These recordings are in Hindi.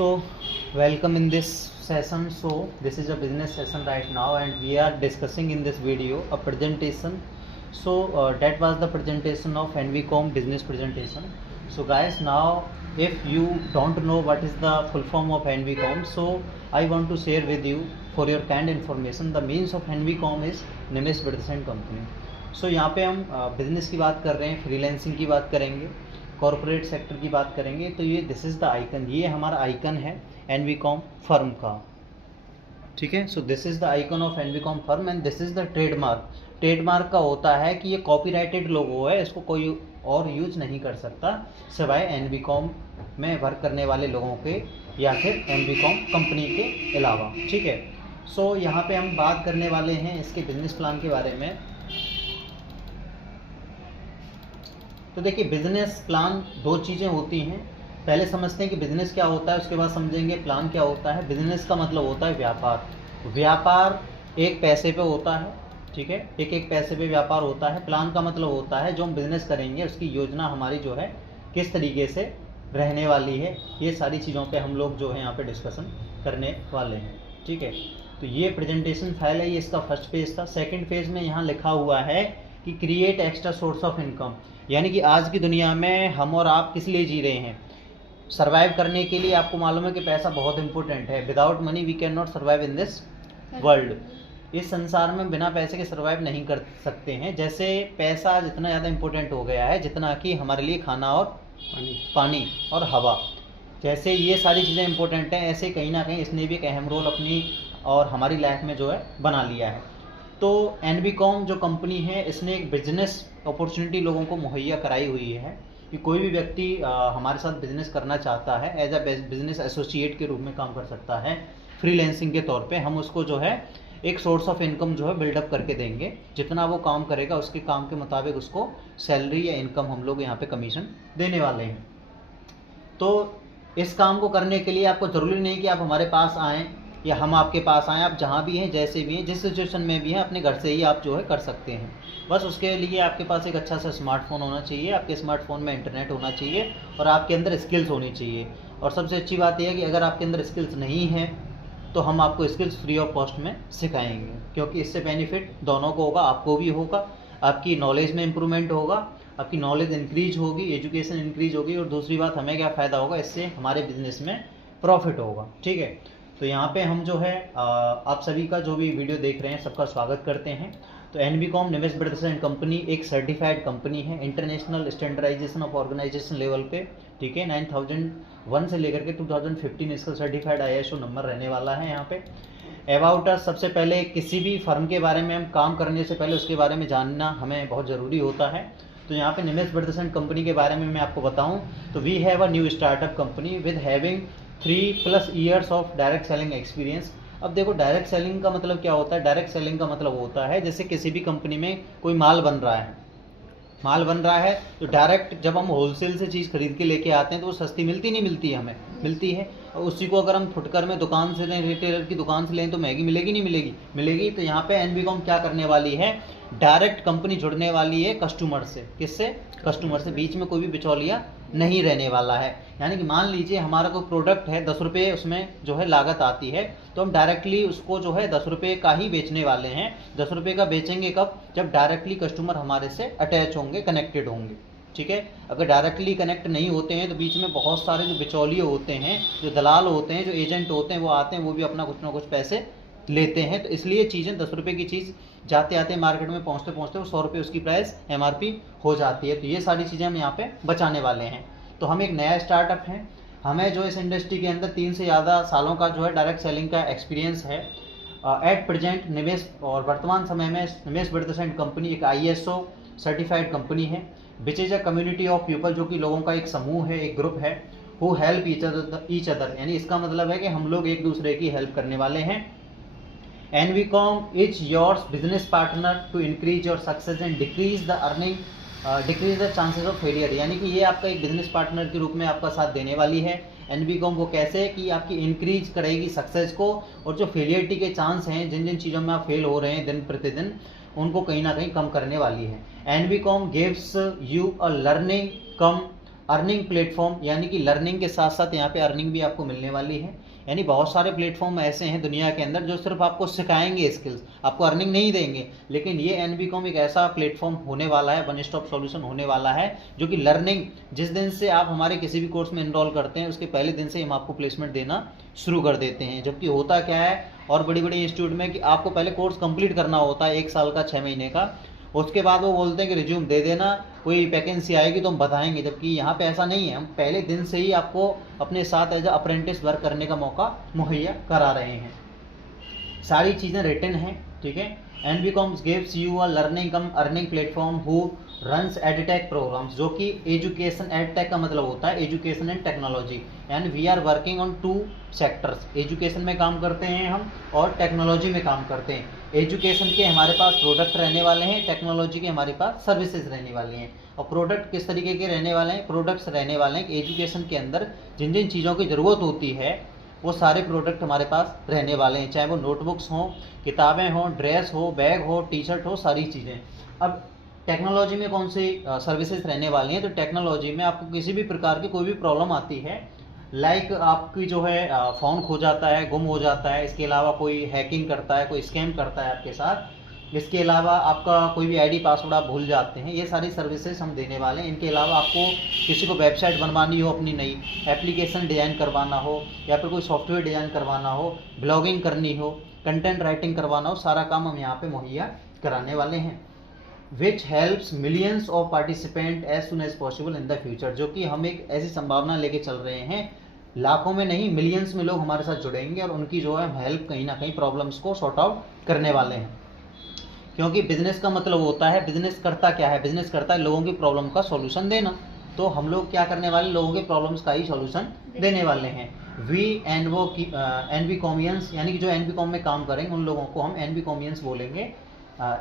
So, welcome in this session. So, this is a business session right now, and we are discussing in this video a presentation. So, that was the presentation of NVCom business presentation. So, guys, now if you don't know what is the full form of NVCom, so I want to share with you for your kind information. The means of NVCom is Nimesh brothers company. So यहाँ पे हम बिजनेस की बात कर रहे हैं, फ्रीलांसिंग की बात करेंगे, कॉर्पोरेट सेक्टर की बात करेंगे. तो ये दिस इज़ द आइकन, ये हमारा आइकन है एनवीकॉम फर्म का. ठीक है. So this is the icon of NVCom firm and this is the trademark. Trademark का होता है कि ये कॉपीराइटेड लोगो है, इसको कोई और यूज नहीं कर सकता सिवाय एनवीकॉम में वर्क करने वाले लोगों के या फिर एनवीकॉम कंपनी के अलावा. ठीक है. सो यहाँ पे हम बात करने वाले हैं इसके बिजनेस प्लान के बारे में. तो देखिए, बिजनेस प्लान दो चीज़ें होती हैं. पहले समझते हैं कि बिजनेस क्या होता है, उसके बाद समझेंगे प्लान क्या होता है. बिजनेस का मतलब होता है व्यापार. व्यापार एक पैसे पे होता है. ठीक है. एक पैसे पे व्यापार होता है. प्लान का मतलब होता है जो हम बिजनेस करेंगे उसकी योजना हमारी जो है किस तरीके से रहने वाली है. ये सारी चीज़ों पे हम लोग जो है यहाँ पे डिस्कशन करने वाले हैं. ठीक है. तो ये प्रेजेंटेशन फाइल है, ये इसका फर्स्ट पेज था. सेकंड पेज में यहाँ लिखा हुआ है कि create extra source of income. यानी कि आज की दुनिया में हम और आप किस लिए जी रहे हैं? सर्वाइव करने के लिए. आपको मालूम है कि पैसा बहुत इंपॉर्टेंट है. Without money we can not survive in this world. इस संसार में बिना पैसे के सर्वाइव नहीं कर सकते हैं. जैसे पैसा जितना ज़्यादा इंपॉर्टेंट हो गया है जितना कि हमारे लिए खाना और पानी और हवा, जैसे ये सारी चीज़ें इंपॉर्टेंट हैं, ऐसे कहीं ना कहीं इसने भी एक अहम रोल अपनी और हमारी लाइफ में जो है बना लिया है. तो एनवीकॉम जो कंपनी है इसने एक बिजनेस अपॉर्चुनिटी लोगों को मुहैया कराई हुई है कि कोई भी व्यक्ति हमारे साथ बिजनेस करना चाहता है एज अ बिजनेस एसोसिएट के रूप में काम कर सकता है. फ्रीलांसिंग के तौर पे हम उसको जो है एक सोर्स ऑफ इनकम जो है बिल्डअप करके देंगे. जितना वो काम करेगा उसके काम के मुताबिक उसको सैलरी या इनकम हम लोग यहाँ पे कमीशन देने वाले हैं. तो इस काम को करने के लिए आपको ज़रूरी नहीं कि आप हमारे पास आएँ या हम आपके पास आएँ. आप जहाँ भी हैं, जैसे भी हैं, जिस सिचुएशन में भी हैं, अपने घर से ही आप जो है कर सकते हैं. बस उसके लिए आपके पास एक अच्छा सा स्मार्टफोन होना चाहिए, आपके स्मार्टफोन में इंटरनेट होना चाहिए और आपके अंदर स्किल्स होनी चाहिए. और सबसे अच्छी बात यह है कि अगर आपके अंदर स्किल्स नहीं हैं तो हम आपको स्किल्स फ्री ऑफ कॉस्ट में सिखाएंगे, क्योंकि इससे बेनिफिट दोनों को होगा. आपको भी होगा, आपकी नॉलेज में इम्प्रूवमेंट होगा, आपकी नॉलेज इंक्रीज होगी, एजुकेशन इंक्रीज होगी. और दूसरी बात, हमें क्या फ़ायदा होगा, इससे हमारे बिजनेस में प्रॉफिट होगा. ठीक है. तो यहाँ पे हम जो है आप सभी का जो भी वीडियो देख रहे हैं सबका स्वागत करते हैं. तो एनवीकॉम निमेश ब्रदर्स एंड कंपनी एक सर्टिफाइड कंपनी है international standardization of organization level पे. ठीक है. 9001 से लेकर के 2015 इसका सर्टिफाइड ISO नंबर रहने वाला है. यहाँ पे अबाउट अस, सबसे पहले किसी भी फर्म के बारे में हम काम करने से पहले उसके बारे में जानना हमें बहुत ज़रूरी होता है. तो यहाँ पे निमेश ब्रदर्स एंड कंपनी के बारे में मैं आपको बताऊँ तो we have a new startup company with having 3+ years of direct selling experience. अब देखो, डायरेक्ट सेलिंग का मतलब क्या होता है? डायरेक्ट सेलिंग का मतलब होता है जैसे किसी भी कंपनी में कोई माल बन रहा है तो डायरेक्ट जब हम होलसेल से चीज़ खरीद के लेके आते हैं तो वो सस्ती मिलती नहीं मिलती है, हमें मिलती है. और उसी को अगर हम फुटकर में दुकान से लें, रिटेलर की दुकान से लें तो महंगी मिलेगी नहीं मिलेगी. तो यहाँ पे एनवीकॉम क्या करने वाली है, डायरेक्ट कंपनी जुड़ने वाली है कस्टमर से. किससे? कस्टमर से. बीच में कोई भी बिचौलिया नहीं रहने वाला है. यानी कि मान लीजिए हमारा कोई प्रोडक्ट है, 10 रुपये उसमें जो है लागत आती है, तो हम डायरेक्टली उसको जो है 10 रुपये का ही बेचने वाले हैं. 10 रुपये का बेचेंगे कब? जब डायरेक्टली कस्टमर हमारे से अटैच होंगे, कनेक्टेड होंगे. ठीक है. अगर डायरेक्टली कनेक्ट नहीं होते हैं तो बीच में बहुत सारे जो बिचौलिए होते हैं, जो दलाल होते हैं, जो एजेंट होते हैं, वो आते हैं, वो भी अपना कुछ ना कुछ पैसे लेते हैं. तो इसलिए चीज़ें 10 रुपये की चीज़ जाते आते मार्केट में पहुँचते वो 100 रुपये उसकी प्राइस MRP हो जाती है. तो ये सारी चीज़ें हम यहाँ पे बचाने वाले हैं. तो हम एक नया स्टार्टअप हैं. हमें जो इस इंडस्ट्री के अंदर 3 से ज़्यादा सालों का जो है डायरेक्ट सेलिंग का एक्सपीरियंस है. एट प्रेजेंट निवेश और वर्तमान समय में निमेश ब्रदर्स एंड कंपनी एक ISO सर्टिफाइड कंपनी है which is a community of people, जो कि लोगों का एक समूह है, एक ग्रुप है. Who help each other. यानी इसका मतलब है कि हम लोग एक दूसरे की हेल्प करने वाले हैं. NVCom is yours business partner to increase your success and decrease the chances of failure. यानी कि ये आपका एक बिजनेस पार्टनर के रूप में आपका साथ देने वाली है. एनवीकॉम वो कैसे कि आपकी इंक्रीज करेगी सक्सेस को, और जो फेलियरिटी के चांस हैं, जिन जिन चीज़ों में आप फेल हो रहे हैं दिन प्रतिदिन, उनको कहीं ना कहीं कम करने वाली है. NVCom gives you a learning cum earning platform, यानी कि लर्निंग के साथ साथ यहाँ पे अर्निंग भी आपको मिलने वाली है। यानी बहुत सारे प्लेटफॉर्म ऐसे हैं दुनिया के अंदर जो सिर्फ आपको सिखाएंगे स्किल्स, आपको अर्निंग नहीं देंगे, लेकिन ये एनबीकॉम एक ऐसा प्लेटफॉर्म होने वाला है, वन स्टॉप सॉल्यूशन होने वाला है, जो कि लर्निंग, जिस दिन से आप हमारे किसी भी कोर्स में इनरोल करते हैं उसके पहले दिन से हम आपको प्लेसमेंट देना शुरू कर देते हैं। जबकि होता क्या है और बड़ी बड़ी इंस्टीट्यूट में कि आपको पहले कोर्स कंप्लीट करना होता है 1 साल का 6 महीने का, उसके बाद वो बोलते हैं कि रिज्यूम दे देना, कोई वैकेंसी आएगी तो हम बताएंगे। जबकि यहाँ पे ऐसा नहीं है, हम पहले दिन से ही आपको अपने साथ एज अप्रेंटिस वर्क करने का मौका मुहैया करा रहे हैं। सारी चीज़ें रिटन हैं, ठीक है। NVCom gives you a learning cum earning platform who runs edtech programs, जो कि एजुकेशन एडटेक का मतलब होता है एजुकेशन एंड टेक्नोलॉजी। यानी we are working on 2 sectors, education में काम करते हैं हम और टेक्नोलॉजी में काम करते हैं। एजुकेशन के हमारे पास प्रोडक्ट रहने वाले हैं, टेक्नोलॉजी के हमारे पास सर्विसेज रहने वाली हैं। और प्रोडक्ट किस तरीके के रहने वाले हैं, प्रोडक्ट्स रहने वाले हैं कि एजुकेशन के अंदर जिन जिन चीज़ों की ज़रूरत होती है वो सारे प्रोडक्ट हमारे पास रहने वाले हैं, चाहे वो नोटबुक्स हों, किताबें हों, ड्रेस हो, बैग हो, टी शर्ट हो, सारी चीज़ें। अब टेक्नोलॉजी में कौन सी सर्विसेज रहने वाली हैं, तो टेक्नोलॉजी में आपको किसी भी प्रकार की कोई भी प्रॉब्लम आती है, लाइक आपकी जो है फ़ोन खो जाता है, गुम हो जाता है, इसके अलावा कोई हैकिंग करता है, कोई स्कैम करता है आपके साथ, इसके अलावा आपका कोई भी आईडी पासवर्ड आप भूल जाते हैं, ये सारी सर्विसेज हम देने वाले हैं। इनके अलावा आपको किसी को वेबसाइट बनवानी हो, अपनी नई एप्लीकेशन डिज़ाइन करवाना हो, या फिर कोई सॉफ्टवेयर डिज़ाइन करवाना हो, ब्लॉगिंग करनी हो, कंटेंट राइटिंग करवाना हो, सारा काम हम यहाँ पे मुहैया कराने वाले हैं। Which helps millions of participant as soon as possible in the future, जो कि हम एक ऐसी संभावना लेके चल रहे हैं, लाखों में नहीं मिलियंस में लोग हमारे साथ जुड़ेंगे और उनकी जो है हम हेल्प कहीं ना कहीं प्रॉब्लम्स को सॉर्ट आउट करने वाले हैं। क्योंकि बिजनेस का मतलब होता है, बिजनेस करता क्या है, बिजनेस करता है लोगों की प्रॉब्लम का सॉल्यूशन देना। तो हम लोग क्या करने वाले, लोगों के प्रॉब्लम्स का ही सॉल्यूशन देने वाले हैं। वी एनबीकॉमियंस, यानी कि जो एनबीकॉम में काम करेंगे उन लोगों को हम एनबीकॉमियंस बोलेंगे,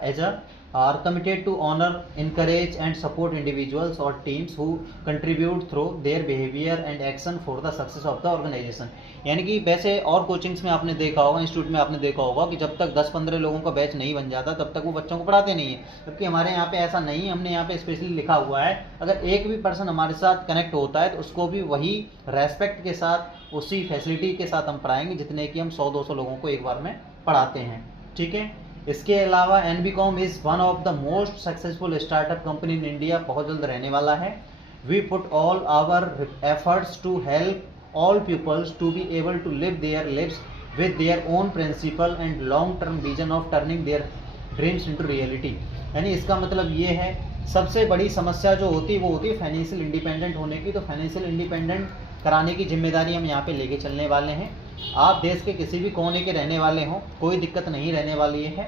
as a are committed to honor, encourage and support individuals or teams who contribute through their behavior and action for the success of the organization। यानी कि वैसे और कोचिंग्स में आपने देखा होगा, इंस्टीट्यूट में आपने देखा होगा कि जब तक 10-15 लोगों का बैच नहीं बन जाता तब तक वो बच्चों को पढ़ाते नहीं है। जबकि हमारे यहाँ पे ऐसा नहीं है, हमने यहाँ पे स्पेशली लिखा हुआ है अगर एक भी पर्सन हमारे साथ कनेक्ट होता है तो उसको भी वही रेस्पेक्ट के साथ, उसी फैसिलिटी के साथ हम पढ़ाएंगे जितने कि हम 100-200 लोगों को एक बार में पढ़ाते हैं, ठीक है। इसके अलावा NVCom is one of the most successful startup company in India, बहुत जल्द रहने वाला है। We put all our efforts to help all peoples to be able to live their lives with their own principle and long term vision of turning their dreams into reality. यानी इसका मतलब ये है, सबसे बड़ी समस्या जो होती है वो होती है फाइनेंशियल इंडिपेंडेंट होने की। तो फाइनेंशियल इंडिपेंडेंट कराने की जिम्मेदारी हम यहाँ पे लेके चलने वाले हैं। आप देश के किसी भी कोने के रहने वाले हों, कोई दिक्कत नहीं रहने वाली है।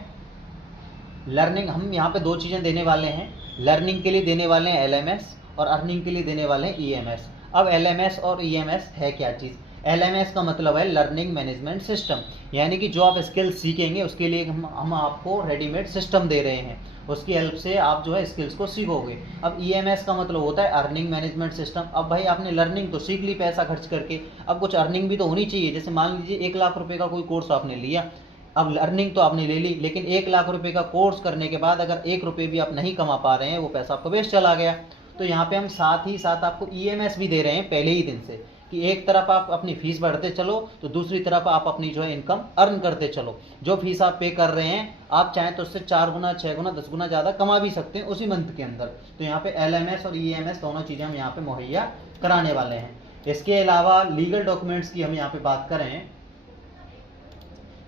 लर्निंग हम यहाँ पे 2 चीज़ें देने वाले हैं, लर्निंग के लिए देने वाले हैं एलएमएस और अर्निंग के लिए देने वाले हैं ईएमएस। अब एलएमएस और ईएमएस है क्या चीज़, एलएमएस का मतलब है लर्निंग मैनेजमेंट सिस्टम, यानी कि जो आप स्किल सीखेंगे उसके लिए हम आपको रेडीमेड सिस्टम दे रहे हैं, उसकी हेल्प से आप जो है स्किल्स को सीखोगे। अब ईएमएस का मतलब होता है अर्निंग मैनेजमेंट सिस्टम। अब भाई आपने लर्निंग तो सीख ली पैसा खर्च करके, अब कुछ अर्निंग भी तो होनी चाहिए। जैसे मान लीजिए 1 लाख रुपए का कोई कोर्स आपने लिया, अब लर्निंग तो आपने ले ली, लेकिन 1 लाख रुपए का कोर्स करने के बाद अगर 1 रुपये भी आप नहीं कमा पा रहे हैं, वो पैसा आपका वेस्ट चला गया। तो यहाँ पे हम साथ ही साथ आपको ईएमएस भी दे रहे हैं पहले ही दिन से, कि एक तरफ आप अपनी फीस बढ़ते चलो तो दूसरी तरफ आप अपनी जो है इनकम अर्न करते चलो। जो फीस आप पे कर रहे हैं आप चाहें तो उससे 4 गुना, 6 गुना, 10 गुना ज़्यादा कमा भी सकते हैं उसी मंथ के अंदर। तो यहाँ पे एलएमएस और ईएमएस दोनों चीज़ें हम यहाँ पे मुहैया कराने वाले हैं। इसके अलावा लीगल डॉक्यूमेंट्स की हम यहाँ पे बात करें,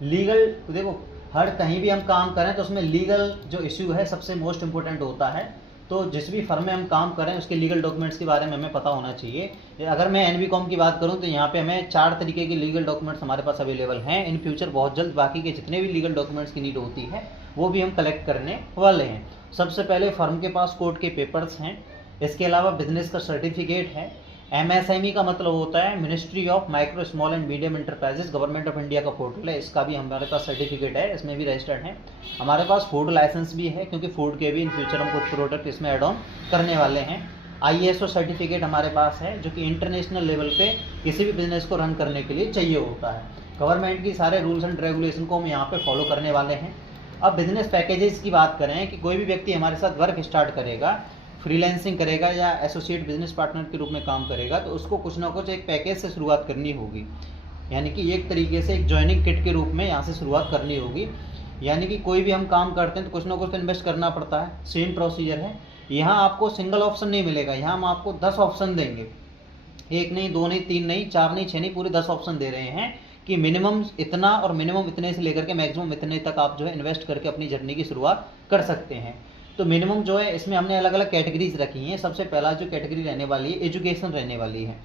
लीगल देखो हर कहीं भी हम काम करें तो उसमें लीगल जो इश्यू है सबसे मोस्ट इम्पोर्टेंट होता है। तो जिस भी फर्म में हम काम करें उसके लीगल डॉक्यूमेंट्स के बारे में हमें पता होना चाहिए। अगर मैं एनबीकॉम की बात करूं तो यहाँ पे हमें 4 तरीके के लीगल डॉक्यूमेंट्स हमारे पास अवेलेबल हैं। इन फ्यूचर बहुत जल्द बाकी के जितने भी लीगल डॉक्यूमेंट्स की नीड होती है वो भी हम कलेक्ट करने वाले हैं। सबसे पहले फर्म के पास कोर्ट के पेपर्स हैं, इसके अलावा बिजनेस का सर्टिफिकेट है। एमएसएमई का मतलब होता है ministry of micro small and medium enterprises, government of India का पोर्टल है, इसका भी हमारे पास सर्टिफिकेट है, इसमें भी रजिस्टर्ड है। हमारे पास फूड लाइसेंस भी है क्योंकि फूड के भी इन फ्यूचर हम कुछ प्रोडक्ट इसमें एड ऑन करने वाले हैं। आईएसओ सर्टिफिकेट हमारे पास है जो कि इंटरनेशनल लेवल पे किसी भी बिजनेस को रन करने के लिए चाहिए होता है। गवर्नमेंट की सारे रूल्स एंड रेगुलेशन को हम यहाँ पे फॉलो करने वाले हैं। अब बिजनेस पैकेजेस की बात करें कि कोई भी व्यक्ति हमारे साथ वर्क स्टार्ट करेगा, फ्रीलांसिंग करेगा या एसोसिएट बिजनेस पार्टनर के रूप में काम करेगा, तो उसको कुछ ना कुछ एक पैकेज से शुरुआत करनी होगी, यानी कि एक तरीके से एक ज्वाइनिंग किट के रूप में यहाँ से शुरुआत करनी होगी। यानी कि कोई भी हम काम करते हैं तो कुछ ना कुछ तो इन्वेस्ट करना पड़ता है, सेम प्रोसीजर है। यहाँ आपको सिंगल ऑप्शन नहीं मिलेगा, यहाँ हम आपको 10 ऑप्शन देंगे, 1 नहीं, 2 नहीं, 3 नहीं, 4 नहीं, 6 नहीं, पूरे 10 ऑप्शन दे रहे हैं कि मिनिमम इतना और मिनिमम इतने से लेकर के मैक्सिमम इतने तक आप जो है इन्वेस्ट करके अपनी जर्नी की शुरुआत कर सकते हैं। तो मिनिमम जो है इसमें हमने अलग अलग कैटेगरीज रखी हैं। सबसे पहला जो कैटेगरी रहने वाली है एजुकेशन रहने वाली है।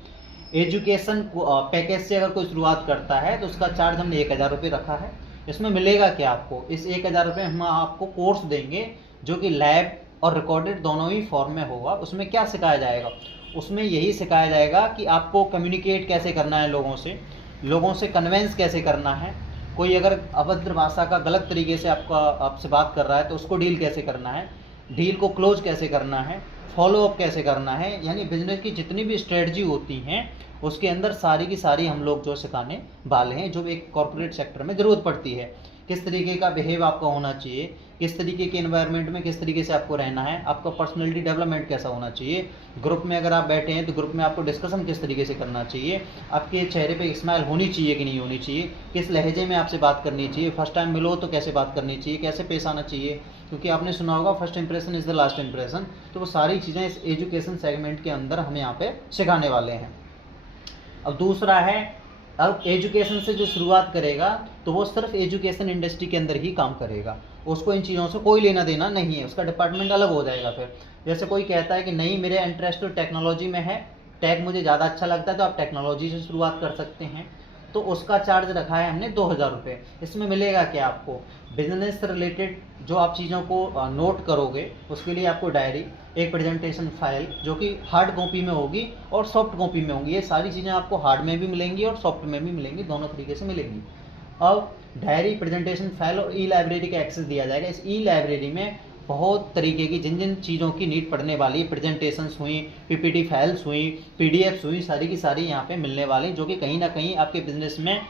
एजुकेशन पैकेज से अगर कोई शुरुआत करता है तो उसका चार्ज हमने 1000 रुपये रखा है। इसमें मिलेगा क्या आपको, इस 1000 रुपये हम आपको कोर्स देंगे जो कि लैब और रिकॉर्डेड दोनों ही फॉर्म में होगा। उसमें क्या सिखाया जाएगा, उसमें यही सिखाया जाएगा कि आपको कम्युनिकेट कैसे करना है लोगों से कन्वेंस कैसे करना है। कोई अगर अभद्र भाषा का गलत तरीके से आपसे बात कर रहा है तो उसको डील कैसे करना है, डील को क्लोज कैसे करना है, फॉलो अप कैसे करना है। यानी बिजनेस की जितनी भी स्ट्रेटजी होती हैं उसके अंदर सारी की सारी हम लोग जो सिखाने वाले हैं, जो एक कॉर्पोरेट सेक्टर में ज़रूरत पड़ती है। किस तरीके का बिहेव आपका होना चाहिए, किस तरीके के एनवायरनमेंट में किस तरीके से आपको रहना है, आपका पर्सनैलिटी डेवलपमेंट कैसा होना चाहिए, ग्रुप में अगर आप बैठे हैं तो ग्रुप में आपको डिस्कशन किस तरीके से करना चाहिए, आपके चेहरे पे स्माइल होनी चाहिए कि नहीं होनी चाहिए, किस लहजे में आपसे बात करनी चाहिए, फर्स्ट टाइम मिलो तो कैसे बात करनी चाहिए, कैसे पेश आना चाहिए, क्योंकि आपने सुना होगा first impression is the last impression. तो वो सारी चीज़ें इस एजुकेशन सेगमेंट के अंदर हम यहाँ पे सिखाने वाले हैं। अब दूसरा है, अब एजुकेशन से जो शुरुआत करेगा तो वो सिर्फ एजुकेशन इंडस्ट्री के अंदर ही काम करेगा, उसको इन चीज़ों से कोई लेना देना नहीं है, उसका डिपार्टमेंट अलग हो जाएगा। फिर जैसे कोई कहता है कि नहीं मेरे इंटरेस्ट तो टेक्नोलॉजी में है, टेक मुझे ज़्यादा अच्छा लगता है, तो आप टेक्नोलॉजी से शुरुआत कर सकते हैं। तो उसका चार्ज रखा है हमने 2000 रुपये। इसमें मिलेगा क्या आपको, बिजनेस से रिलेटेड जो आप चीज़ों को नोट करोगे उसके लिए आपको डायरी, एक प्रेजेंटेशन फाइल जो कि हार्ड कॉपी में होगी और सॉफ्ट कॉपी में होंगी। ये सारी चीज़ें आपको हार्ड में भी मिलेंगी और सॉफ्ट में भी मिलेंगी, दोनों तरीके से मिलेंगी। अब डायरी, प्रेजेंटेशन फाइल और ई लाइब्रेरी का एक्सेस दिया जाएगा। इस ई लाइब्रेरी में बहुत तरीके की जिन जिन चीज़ों की नीड पड़ने वाली, प्रेजेंटेशंस हुई, पीपीटी फाइल्स हुई, पीडीएफ्स हुई, सारी की सारी यहाँ पे मिलने वाली, जो कि कहीं ना कहीं आपके बिजनेस में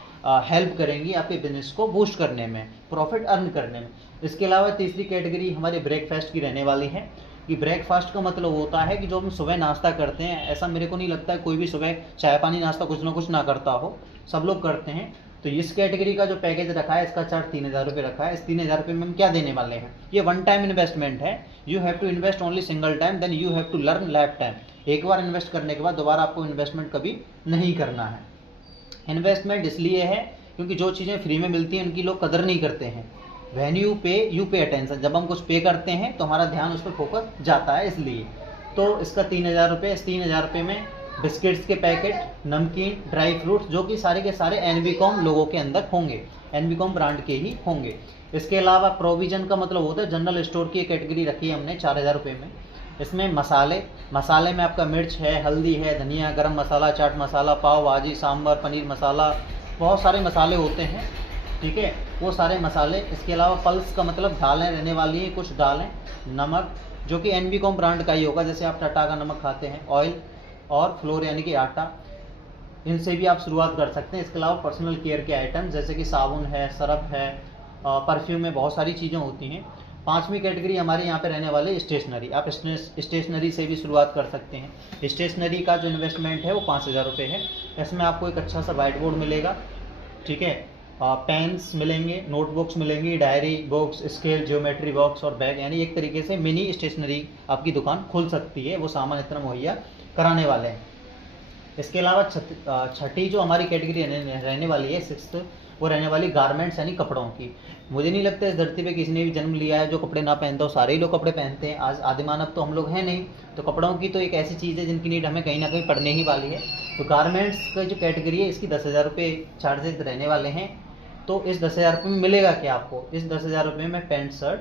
हेल्प करेंगी, आपके बिजनेस को बूस्ट करने में, प्रॉफिट अर्न करने में। इसके अलावा तीसरी कैटेगरी हमारी ब्रेकफास्ट की रहने वाली है कि ब्रेकफास्ट का मतलब होता है कि जो हम सुबह नाश्ता करते हैं, ऐसा मेरे को नहीं लगता है कोई भी सुबह चाय पानी नाश्ता कुछ ना कुछ ना करता हो, सब लोग करते हैं। तो इस कैटेगरी का जो पैकेज रखा है इसका चार्ज 3000 रुपये रखा है। इस 3000 रुपये में हम क्या देने वाले हैं, ये वन टाइम इन्वेस्टमेंट है। You have to invest only single time, then you have to learn lifetime. एक बार इन्वेस्ट करने के बाद दोबारा आपको इन्वेस्टमेंट कभी नहीं करना है। इन्वेस्टमेंट इसलिए है क्योंकि जो चीज़ें फ्री में मिलती हैं उनकी लोग कदर नहीं करते हैं। वैन यू पे अटेंशन, जब हम कुछ पे करते हैं तो हमारा ध्यान उस पर फोकस जाता है, इसलिए। तो इसका 3000 रुपये, इस 3000 रुपये में बिस्किट्स के पैकेट, नमकीन, ड्राई फ्रूट्स, जो कि सारे के सारे एनवीकॉम लोगों के अंदर होंगे, एनवीकॉम ब्रांड के ही होंगे। इसके अलावा प्रोविजन का मतलब होता है जनरल स्टोर की कैटेगरी रखी है हमने 4000 रुपये में। इसमें मसाले में आपका मिर्च है, हल्दी है, धनिया, गरम मसाला, चाट मसाला, पाव भाजी, सांभर, पनीर मसाला, बहुत सारे मसाले होते हैं, ठीक है, वो सारे मसाले। इसके अलावा पल्स का मतलब दालें रहने वाली हैं, कुछ दालें, नमक जो कि एनवीकॉम ब्रांड का ही होगा, जैसे आप टाटा का नमक खाते हैं, ऑयल और फ्लोर यानी कि आटा, इनसे भी आप शुरुआत कर सकते हैं। इसके अलावा पर्सनल केयर के आइटम जैसे कि साबुन है, सरफ है, परफ्यूम में बहुत सारी चीज़ें होती हैं। पांचवी कैटेगरी हमारे यहाँ पे रहने वाली स्टेशनरी। आप स्टेशनरी से भी शुरुआत कर सकते हैं। स्टेशनरी का जो इन्वेस्टमेंट है वो 5000 रुपये है। इसमें आपको एक अच्छा सा वाइट बोर्ड मिलेगा, ठीक है, पेन्स मिलेंगे, नोटबुक्स मिलेंगी, diary, books, scale, geometry box और बैग, यानी एक तरीके से मिनी स्टेशनरी आपकी दुकान खुल सकती है, वो सामान इतना मुहैया कराने वाले हैं। इसके अलावा छठी जो हमारी कैटेगरी रहने वाली है, सिक्स्थ, वो रहने वाली गारमेंट्स यानी कपड़ों की। मुझे नहीं लगता इस धरती पे किसी ने भी जन्म लिया है जो कपड़े ना पहनता हो, सारे ही लोग कपड़े पहनते हैं। आज आदिमानव तो हम लोग हैं नहीं, तो कपड़ों की तो एक ऐसी चीज़ है जिनकी नीड हमें कहीं ना कहीं पड़ने ही वाली है। तो गारमेंट्स का जो कैटेगरी है इसकी 10,000 रुपये चार्जेज रहने वाले हैं। तो इस 10,000 रुपये में मिलेगा क्या आपको, इस 10,000 रुपये में pant shirt,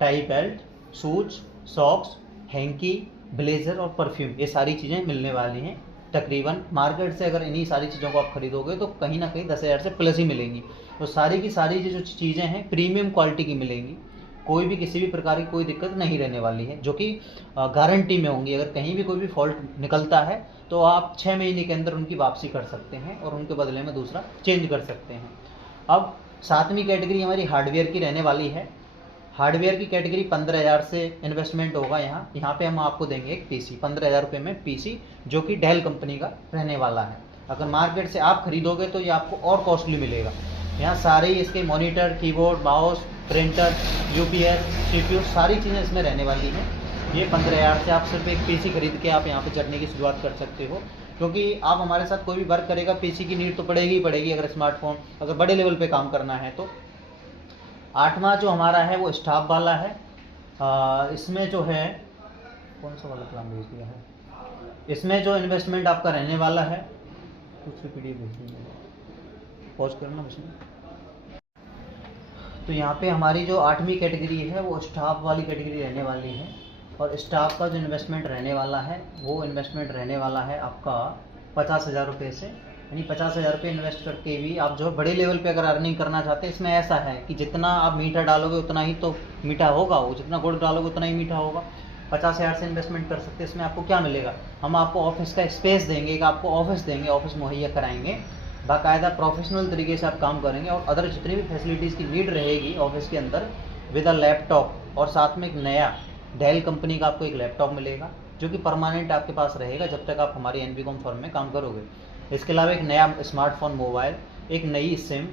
tie belt, shoes, socks, hanky, blazer और परफ्यूम, ये सारी चीज़ें मिलने वाली हैं। तकरीबन मार्केट से अगर इन्हीं सारी चीज़ों को आप खरीदोगे तो कहीं ना कहीं 10,000 से प्लस ही मिलेंगी। तो सारी की सारी जो चीज़ें हैं प्रीमियम क्वालिटी की मिलेंगी, कोई भी किसी भी प्रकार की कोई दिक्कत नहीं रहने वाली है, जो कि गारंटी में होंगी। अगर कहीं भी कोई भी फॉल्ट निकलता है तो आप 6 महीने के अंदर उनकी वापसी कर सकते हैं और उनके बदले में दूसरा चेंज कर सकते हैं। अब 7वीं कैटेगरी हमारी हार्डवेयर की रहने वाली है। हार्डवेयर की कैटेगरी 15,000 से इन्वेस्टमेंट होगा। यहाँ पे हम आपको देंगे एक पीसी 15,000 रुपये में पीसी, जो कि डेल कंपनी का रहने वाला है। अगर मार्केट से आप खरीदोगे तो ये आपको और कॉस्टली मिलेगा। यहाँ सारे इसके monitor, keyboard, mouse, printer, UPS, CPU, सारी चीज़ें इसमें रहने वाली हैं। ये 15,000 से आप सिर्फ एक पीसी खरीद के आप यहाँ पे चढ़ने की शुरुआत कर सकते हो, क्योंकि आप हमारे साथ कोई भी वर्क करेगा पीसी की नीड तो पड़ेगी ही पड़ेगी। अगर स्मार्टफोन अगर बड़े लेवल पे काम करना है तो 8वां जो हमारा है वो स्टाफ वाला है। इसमें जो है कौन सा वाला प्लान भेज दिया है, इसमें जो इन्वेस्टमेंट आपका रहने वाला है कुछ पीडीएफ भेज दीजिए, पॉज करना मशीन। तो यहाँ पे हमारी जो 8वीं कैटेगरी है वो स्टाफ वाली कैटेगरी रहने वाली है, और स्टाफ का जो इन्वेस्टमेंट रहने वाला है वो इन्वेस्टमेंट रहने वाला है आपका 50,000 रुपये से। यानी 50,000 रुपये इन्वेस्ट करके भी आप जो बड़े लेवल पे अगर अर्निंग करना चाहते हैं, इसमें ऐसा है कि जितना आप मीठा डालोगे उतना ही तो मीठा होगा, वो जितना गुड़ डालोगे उतना ही मीठा होगा। 50,000 से इन्वेस्टमेंट कर सकते हैं। इसमें आपको क्या मिलेगा, हम आपको ऑफिस का स्पेस देंगे, एक आपको ऑफिस देंगे, ऑफिस मुहैया कराएंगे, बाकायदा प्रोफेशनल तरीके से आप काम करेंगे, और अदर जितनी भी फैसिलिटीज़ की नीड रहेगी ऑफिस के अंदर विद अ लैपटॉप, और साथ में एक नया डेल कंपनी का आपको एक लैपटॉप मिलेगा जो कि परमानेंट आपके पास रहेगा जब तक आप हमारी एनबीकॉम फर्म में काम करोगे। इसके अलावा एक नया स्मार्टफोन मोबाइल, एक नई सिम,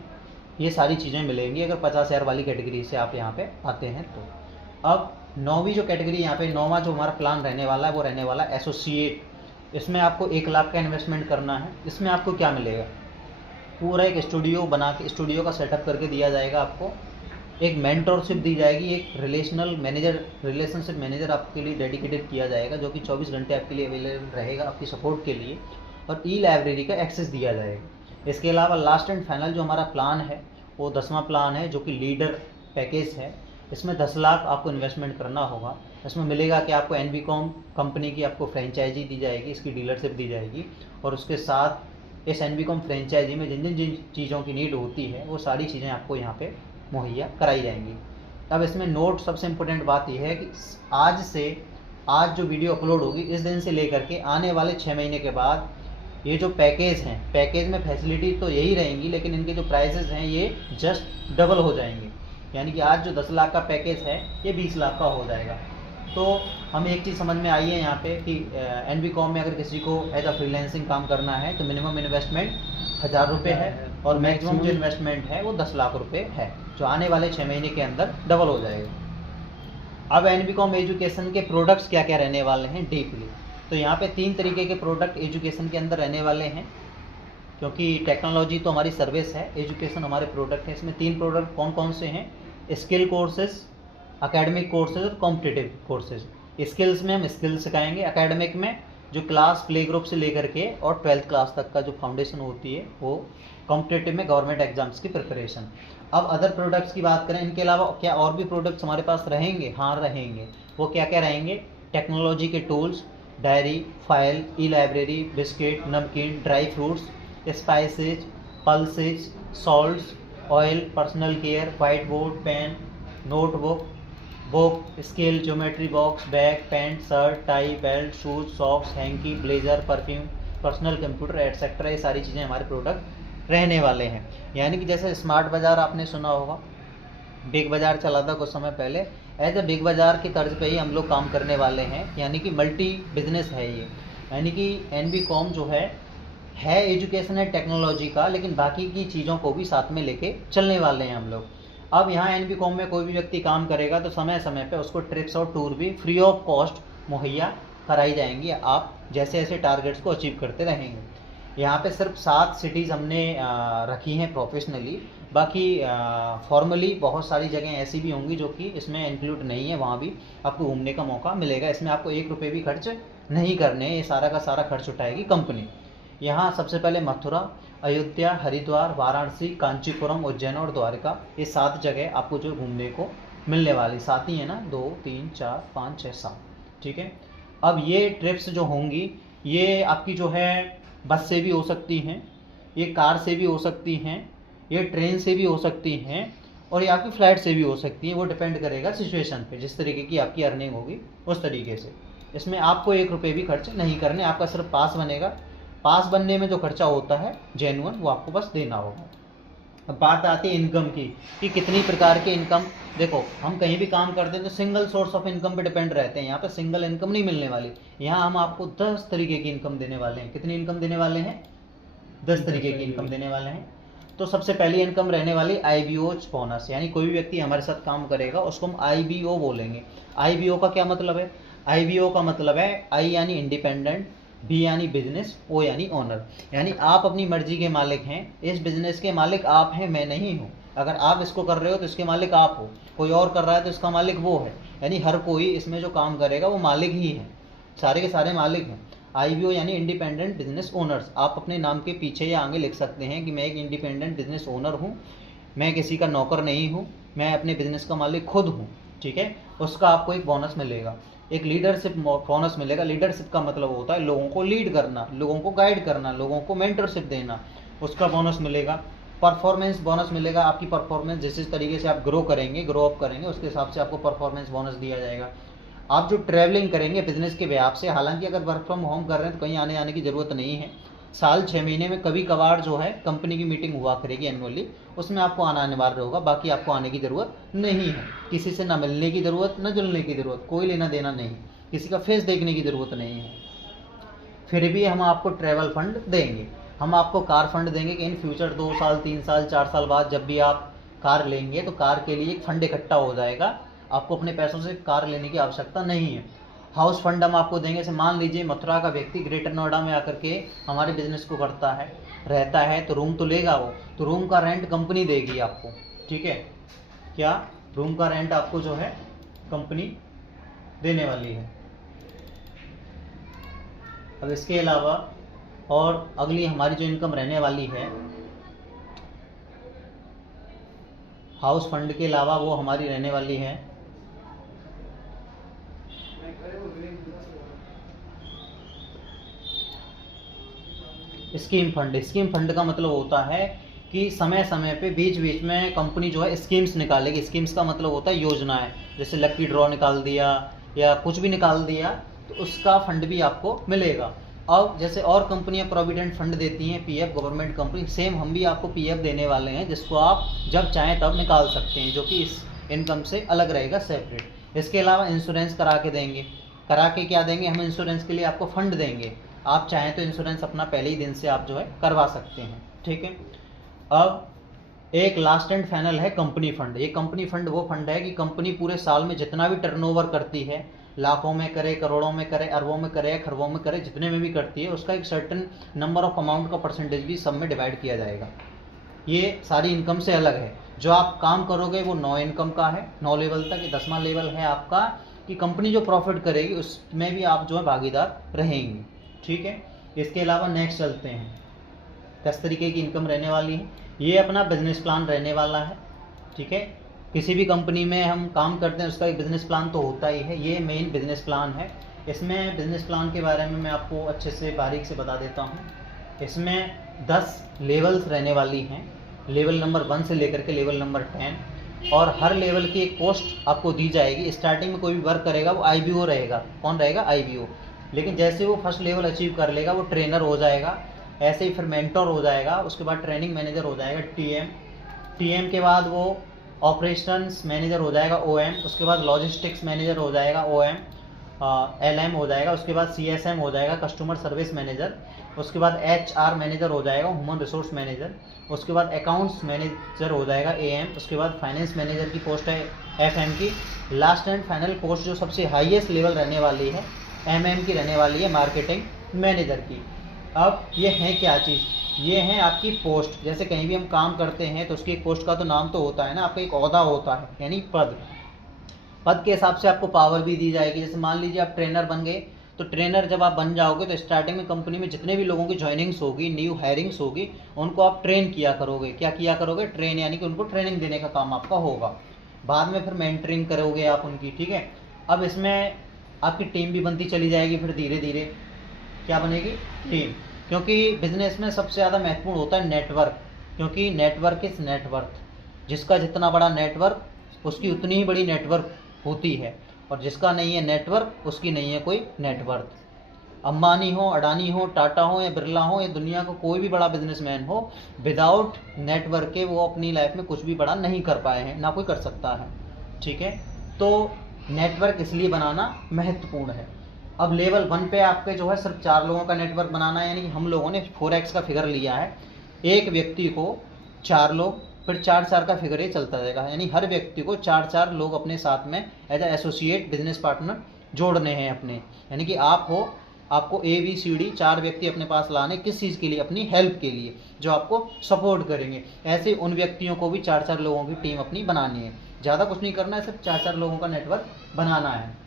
ये सारी चीज़ें मिलेंगी अगर 50,000 वाली कैटेगरी से आप यहाँ पे आते हैं तो। अब 9वीं जो कैटेगरी यहाँ पे 9वां जो हमारा प्लान रहने वाला है वो रहने वाला है एसोसिएट। इसमें आपको 1 लाख का इन्वेस्टमेंट करना है। इसमें आपको क्या मिलेगा, पूरा एक स्टूडियो बना के स्टूडियो का सेटअप करके दिया जाएगा आपको, एक मेंटरशिप दी जाएगी, एक रिलेशनशिप मैनेजर आपके लिए डेडिकेटेड किया जाएगा जो कि 24 घंटे आपके लिए अवेलेबल रहेगा आपकी सपोर्ट के लिए, और ई लाइब्रेरी का एक्सेस दिया जाएगा। इसके अलावा लास्ट एंड फाइनल जो हमारा प्लान है वो 10वां प्लान है जो कि लीडर पैकेज है। इसमें 10 लाख आपको इन्वेस्टमेंट करना होगा। इसमें मिलेगा कि आपको एनबीकॉम कंपनी की आपको फ्रेंचाइजी दी जाएगी, इसकी डीलरशिप दी जाएगी, और उसके साथ इस एनबीकॉम फ्रेंचाइजी में जिन चीज़ों की नीड होती है वो सारी चीज़ें आपको यहाँ पे मुहैया कराई जाएंगी। अब इसमें नोट सबसे इम्पोर्टेंट बात यह है कि आज जो वीडियो अपलोड होगी इस दिन से लेकर के आने वाले 6 महीने के बाद ये जो पैकेज हैं, पैकेज में फैसिलिटी तो यही रहेंगी, लेकिन इनके जो प्राइसेस हैं ये जस्ट डबल हो जाएंगे। यानी कि आज जो 10 लाख का पैकेज है ये 20 लाख का हो जाएगा। तो हमें एक चीज़ समझ में आई है यहाँ पे कि एनबीकॉम में अगर किसी को एज अ फ्रीलांसिंग काम करना है तो मिनिमम इन्वेस्टमेंट 1,000 रुपये है, और मैक्सिमम जो इन्वेस्टमेंट है वो 10 लाख रुपये है, जो आने वाले 6 महीने के अंदर डबल हो जाएगा। अब एनबीकॉम एजुकेशन के प्रोडक्ट्स क्या क्या रहने वाले हैं डीपली, तो यहाँ पे 3 तरीके के प्रोडक्ट एजुकेशन के अंदर रहने वाले हैं, क्योंकि टेक्नोलॉजी तो हमारी सर्विस है, एजुकेशन हमारे प्रोडक्ट है। इसमें 3 प्रोडक्ट कौन कौन से हैं, स्किल कोर्सेज, एकेडमिक कोर्सेज और कॉम्पिटिटिव कोर्सेज। स्किल्स में हम स्किल सिखाएंगे, एकेडमिक में जो क्लास प्ले ग्रुप से लेकर के और 12th क्लास तक का जो फाउंडेशन होती है वो, कॉम्पिटिटिव में गवर्नमेंट एग्जाम्स की प्रिपरेशन। अब अदर प्रोडक्ट्स की बात करें, इनके अलावा क्या और भी प्रोडक्ट्स हमारे पास रहेंगे? हाँ रहेंगे। वो क्या क्या रहेंगे? टेक्नोलॉजी के tools, diary, file, e library, biscuit, नमकीन, dry fruits, spices, pulses, salts, oil, personal care, white board, pen, notebook, book, scale, geometry box, bag, pant, shirt, tie, belt, shoes, socks, hanky, blazer, perfume, personal computer etcetera, ये सारी चीज़ें हमारे प्रोडक्ट रहने वाले हैं। यानी कि जैसे स्मार्ट बाज़ार आपने सुना होगा, बिग बाज़ार चला था कुछ समय पहले, एज ए बिग बाज़ार की तर्ज पे ही हम लोग काम करने वाले हैं। यानी कि मल्टी बिजनेस है ये। यानी कि एनबीकॉम जो है एजुकेशन एंड टेक्नोलॉजी का, लेकिन बाकी की चीज़ों को भी साथ में लेके चलने वाले हैं हम लोग। अब यहाँ एनबीकॉम में कोई भी व्यक्ति काम करेगा तो समय समय पे उसको ट्रिप्स और टूर भी फ्री ऑफ कॉस्ट मुहैया कराई जाएंगी, आप जैसे जैसे टारगेट्स को अचीव करते रहेंगे। यहाँ पे सिर्फ 7 सिटीज़ हमने रखी हैं प्रोफेशनली, बाकी फॉर्मली बहुत सारी जगह ऐसी भी होंगी जो कि इसमें इंक्लूड नहीं है, वहाँ भी आपको घूमने का मौका मिलेगा। इसमें आपको 1 रुपये भी खर्च नहीं करने, ये सारा का सारा खर्च उठाएगी कंपनी। यहाँ सबसे पहले मथुरा, अयोध्या, हरिद्वार, वाराणसी, कांचीपुरम, उज्जैन और द्वारका, ये 7 जगह आपको जो घूमने को मिलने वाली, 7 ही है ना, 2 3 4 5 6 7, ठीक है। अब ये ट्रिप्स जो होंगी ये आपकी जो है बस से भी हो सकती हैं, ये कार से भी हो सकती हैं, ये ट्रेन से भी हो सकती हैं, और ये आपकी फ़्लाइट से भी हो सकती हैं। वो डिपेंड करेगा सिचुएशन पे, जिस तरीके की आपकी अर्निंग होगी उस तरीके से। इसमें आपको 1 रुपये भी खर्च नहीं करने, आपका सिर्फ पास बनेगा। पास बनने में जो खर्चा होता है जेन्युइन, वो आपको बस देना होगा। अब बात आती है इनकम की कि कितनी प्रकार के इनकम। देखो हम कहीं भी काम करते हैं तो सिंगल सोर्स ऑफ इनकम पे डिपेंड रहते हैं, यहाँ पे सिंगल इनकम नहीं मिलने वाली। यहाँ हम आपको 10 तरीके की इनकम देने वाले हैं। कितनी इनकम देने वाले हैं? 10 तरीके की इनकम देने वाले हैं। तो सबसे पहली इनकम रहने वाली IBO बोनस, यानी कोई भी व्यक्ति हमारे साथ काम करेगा उसको हम IBO बोलेंगे। IBO का क्या मतलब है? IBO का मतलब है I यानी इंडिपेंडेंट, B यानी बिजनेस, O यानी ओनर। यानी आप अपनी मर्जी के मालिक हैं, इस बिजनेस के मालिक आप हैं, मैं नहीं हूँ। अगर आप इसको कर रहे हो तो इसके मालिक आप हो, कोई और कर रहा है तो इसका मालिक वो है। यानी हर कोई इसमें जो काम करेगा वो मालिक ही है, सारे के सारे मालिक हैं। IBO यानी इंडिपेंडेंट बिजनेस ओनर्स। आप अपने नाम के पीछे या आगे लिख सकते हैं कि मैं एक इंडिपेंडेंट बिजनेस ओनर हूँ, मैं किसी का नौकर नहीं हूँ, मैं अपने बिजनेस का मालिक खुद हूँ। ठीक है, उसका आपको एक बोनस मिलेगा, एक लीडरशिप बोनस मिलेगा। लीडरशिप का मतलब होता है लोगों को लीड करना, लोगों को गाइड करना, लोगों को मेंटरशिप देना, उसका बोनस मिलेगा। परफॉर्मेंस बोनस मिलेगा, आपकी परफॉर्मेंस जिस तरीके से आप ग्रो करेंगे, ग्रो अप करेंगे, उसके हिसाब से आपको परफॉर्मेंस बोनस दिया जाएगा। आप जो ट्रैवलिंग करेंगे बिजनेस के व्याप से, हालांकि अगर वर्क फ्रॉम होम कर रहे हैं तो कहीं आने जाने की ज़रूरत नहीं है। साल 6 महीने में कभी कभार जो है कंपनी की मीटिंग हुआ करेगी एनुअली, उसमें आपको आना अनिवार्य होगा, बाकी आपको आने की ज़रूरत नहीं है। किसी से ना मिलने की ज़रूरत, ना जुलने की ज़रूरत, कोई लेना देना नहीं, किसी का फेस देखने की ज़रूरत नहीं है। फिर भी हम आपको ट्रैवल फंड देंगे, हम आपको कार फंड देंगे कि इन फ्यूचर 2 साल 3 साल 4 साल बाद जब भी आप कार लेंगे तो कार के लिए एक फंड इकट्ठा हो जाएगा, आपको अपने पैसों से कार लेने की आवश्यकता नहीं है। हाउस फंड हम आपको देंगे। जैसे मान लीजिए मथुरा का व्यक्ति ग्रेटर नोएडा में आकर के हमारे बिजनेस को करता है, रहता है, तो रूम तो लेगा वो, तो रूम का रेंट कंपनी देगी आपको। ठीक है, क्या रूम का रेंट आपको जो है कंपनी देने वाली है। अब इसके अलावा और अगली हमारी जो इनकम रहने वाली है हाउस फंड के अलावा, वो हमारी रहने वाली है स्कीम फंड। स्कीम फंड का मतलब होता है कि समय समय पे बीच बीच में कंपनी जो है स्कीम्स निकालेगी। स्कीम्स का मतलब होता है योजनाएं, जैसे लकी ड्रॉ निकाल दिया या कुछ भी निकाल दिया तो उसका फंड भी आपको मिलेगा। और जैसे और कंपनियां प्रोविडेंट फंड देती हैं, PF गवर्नमेंट कंपनी, सेम हम भी आपको PF देने वाले हैं, जिसको आप जब चाहें तब निकाल सकते हैं, जो कि इस इनकम से अलग रहेगा, सेपरेट। इसके अलावा इंश्योरेंस करा के देंगे। करा के क्या देंगे? हम इंश्योरेंस के लिए आपको फंड देंगे, आप चाहें तो इंश्योरेंस अपना पहले ही दिन से आप जो है करवा सकते हैं। ठीक है, अब एक लास्ट एंड फाइनल है कंपनी फंड। ये कंपनी फंड वो फंड है कि कंपनी पूरे साल में जितना भी टर्नओवर करती है, लाखों में करे, करोड़ों में करे, अरबों में करे, खरबों में करे, जितने में भी करती है, उसका एक सर्टेन नंबर ऑफ अमाउंट का परसेंटेज भी सब में डिवाइड किया जाएगा। ये सारी इनकम से अलग है। जो आप काम करोगे वो 9 इनकम का है, 9 लेवल तक। 10वां लेवल है आपका कि कंपनी जो प्रॉफिट करेगी उसमें भी आप जो है भागीदार रहेंगे। ठीक है, इसके अलावा नेक्स्ट चलते हैं। 10 तरीके की इनकम रहने वाली है। ये अपना बिजनेस प्लान रहने वाला है। ठीक है, किसी भी कंपनी में हम काम करते हैं उसका एक बिजनेस प्लान तो होता ही है, ये मेन बिजनेस प्लान है। इसमें बिजनेस प्लान के बारे में मैं आपको अच्छे से बारीक से बता देता हूँ। इसमें 10 लेवल्स रहने वाली हैं, लेवल नंबर 1 से लेकर के लेवल नंबर 10, और हर लेवल की एक पोस्ट आपको दी जाएगी। स्टार्टिंग में कोई भी वर्क करेगा वो IBO रहेगा। कौन रहेगा? IBO। लेकिन जैसे वो फर्स्ट लेवल अचीव कर लेगा वो ट्रेनर हो जाएगा, ऐसे ही फिर मेंटर हो जाएगा, उसके बाद ट्रेनिंग मैनेजर हो जाएगा TM के बाद वो ऑपरेशंस मैनेजर हो जाएगा OM, उसके बाद लॉजिस्टिक्स मैनेजर हो जाएगा OM, LM हो जाएगा, उसके बाद CSM हो जाएगा कस्टमर सर्विस मैनेजर, उसके बाद HR मैनेजर हो जाएगा ह्यूमन रिसोर्स मैनेजर, उसके बाद अकाउंट्स मैनेजर हो जाएगा AM, उसके बाद फाइनेंस मैनेजर की पोस्ट है FM की। लास्ट एंड फाइनल पोस्ट जो सबसे हाईएस्ट लेवल रहने वाली है MM की रहने वाली है, मार्केटिंग मैनेजर की। अब ये है क्या चीज़? ये है आपकी पोस्ट। जैसे कहीं भी हम काम करते हैं तो उसकी एक पोस्ट का तो नाम तो होता है ना, आपका एक ओहदा होता है, यानी पद। पद के हिसाब से आपको पावर भी दी जाएगी। जैसे मान लीजिए आप ट्रेनर बन गए, तो ट्रेनर जब आप बन जाओगे तो स्टार्टिंग में कंपनी में जितने भी लोगों की ज्वाइनिंग्स होगी, न्यू हायरिंग्स होगी, उनको आप ट्रेन किया करोगे। क्या किया करोगे? ट्रेन, यानी कि उनको ट्रेनिंग देने का काम आपका होगा। बाद में फिर मेंटरिंग करोगे आप उनकी। ठीक है, अब इसमें आपकी टीम भी बनती चली जाएगी। फिर धीरे धीरे क्या बनेगी? टीम। क्योंकि बिजनेस में सबसे ज़्यादा महत्वपूर्ण होता है नेटवर्क, क्योंकि नेटवर्क इज नेटवर्थ। जिसका जितना बड़ा नेटवर्क उसकी उतनी ही बड़ी नेटवर्क होती है, और जिसका नहीं है नेटवर्क उसकी नहीं है कोई नेटवर्थ। अंबानी हो, अडानी हो, टाटा हो या बिरला हो या दुनिया का कोई भी बड़ा बिजनेसमैन हो, विदाउट नेटवर्क के वो अपनी लाइफ में कुछ भी बड़ा नहीं कर पाए हैं, ना कोई कर सकता है। ठीक है, तो नेटवर्क इसलिए बनाना महत्वपूर्ण है। अब लेवल 1 पे आपके जो है सिर्फ 4 लोगों का नेटवर्क बनाना है, यानी कि हम लोगों ने 4x का फिगर लिया है, एक व्यक्ति को 4 लोग, फिर 4-4 का फिगर ये चलता रहेगा, यानी हर व्यक्ति को 4-4 लोग अपने साथ में एज एसोसिएट बिजनेस पार्टनर जोड़ने हैं अपने, यानी कि आपको ABCD 4 व्यक्ति अपने पास लाने, किस चीज़ के लिए? अपनी हेल्प के लिए, जो आपको सपोर्ट करेंगे। ऐसे उन व्यक्तियों को भी 4-4 लोगों की टीम अपनी बनानी है, ज़्यादा कुछ नहीं करना है, सिर्फ 4-4 लोगों का नेटवर्क बनाना है।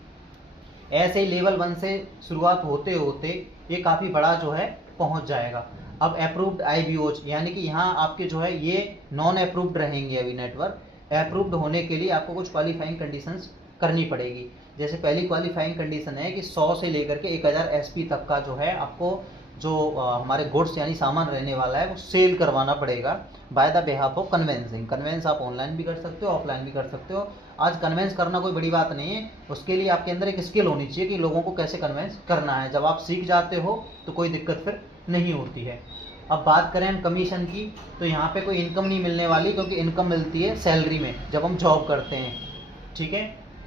ऐसे ही लेवल 1 से शुरुआत होते होते ये काफ़ी बड़ा जो है पहुंच जाएगा। अब अप्रूव्ड IBOs, यानी कि यहाँ आपके जो है ये नॉन अप्रूव्ड रहेंगे अभी नेटवर्क। अप्रूव्ड होने के लिए आपको कुछ क्वालिफाइंग कंडीशंस करनी पड़ेगी। जैसे पहली क्वालिफाइंग कंडीशन है कि 100 से लेकर के 1000 SP तक का जो है आपको जो हमारे गुड्स यानी सामान रहने वाला है वो सेल करवाना पड़ेगा by the behalf of convincing. Convince आप ऑनलाइन भी कर सकते हो, ऑफलाइन भी कर सकते हो। आज कन्वेंस करना कोई बड़ी बात नहीं है, उसके लिए आपके अंदर एक स्किल होनी चाहिए कि लोगों को कैसे कन्वेंस करना है। जब आप सीख जाते हो तो कोई दिक्कत फिर नहीं होती है। अब बात करें हम कमीशन की, तो यहाँ पे कोई इनकम नहीं मिलने वाली, क्योंकि इनकम मिलती है सैलरी में जब हम जॉब करते हैं। ठीक है,